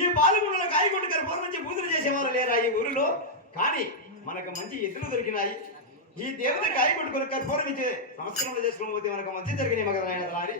ఈ పాలకొండలో కాయకొండ కర్పూరం నుంచి పూజలు చేసేవారు లేరా ఈ ఊరిలో? కానీ మనకు మంచి ఎద్దులు దొరికినాయి. ఈ దేవత కాయకొండ కర్పూరం ఇచ్చే సంస్కరణలు చేసుకుని పోతే మనకు మంచి జరిగినాయి మగ రాయనరారి.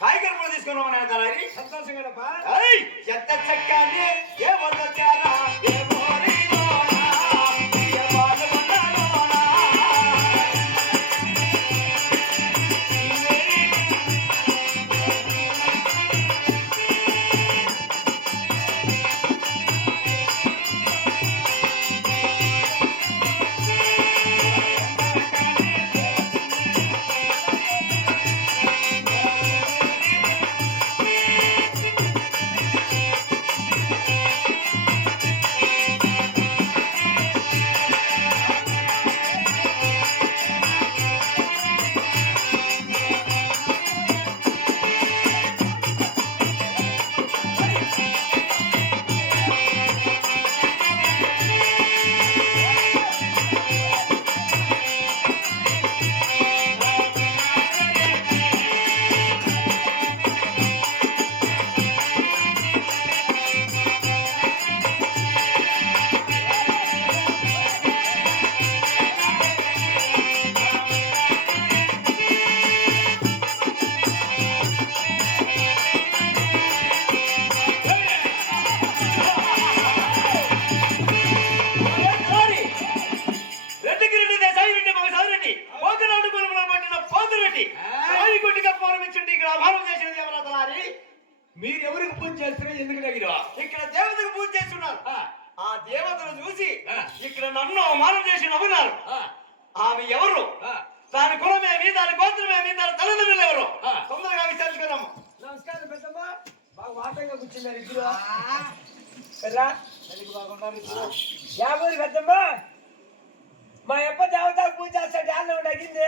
కాయకర్పూరం తీసుకున్నామని సంతోషంగా ఎంత చక్కని ఏ వద్దరా ఏ మీరు ఎవరికి పూజ చేస్తున్నారు? ఎందుకు దగ్గర ఇక్కడ దేవతకు పూజ చేస్తున్నారు. ఆ దేవతను చూసి ఇక్కడ నన్ను అవమానం చేసి నవ్వున్నారు. ఆమె ఎవరు? దాని కులమేమి, దాని గోత్రమేమి, దాని తల్లిదండ్రులు ఎవరు? తొందరగా విచారించుకున్నాము. నమస్కారం పెద్దమ్మ. బాగా వాటంగా కూర్చున్నారు ఇద్దరు. బాగున్నారు. యాభై పెద్దమ్మ, మా అప్ప దేవతకు పూజ చేస్తాడు. అన్న అడిగింది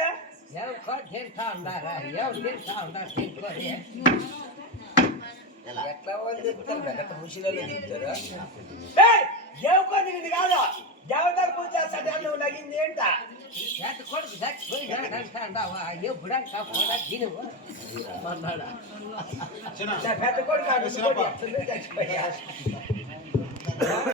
ఎట్లా వాళ్ళు చెప్తారు ముషిలలో చెప్తారు. ఏది కాదు, దేవతకు పూజ చేస్తాడు. అన్న అడిగింది ఏంట కొడుకు పెద్ద కొడుకు చచ్చిపోయా